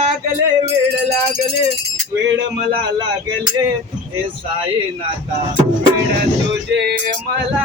लागले वेड लागले वेड मला लागले हे साई नाता वेड तुझे मला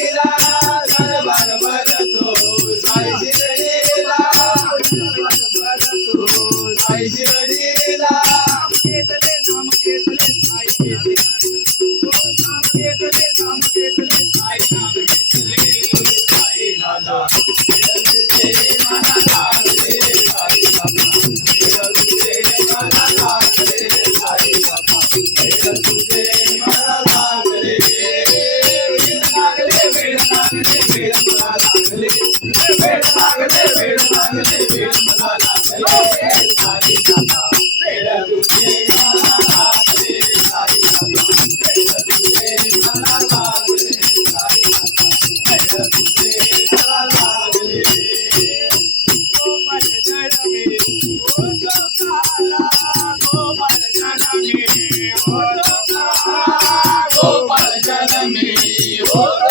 Hey! próximo.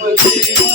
Liberty.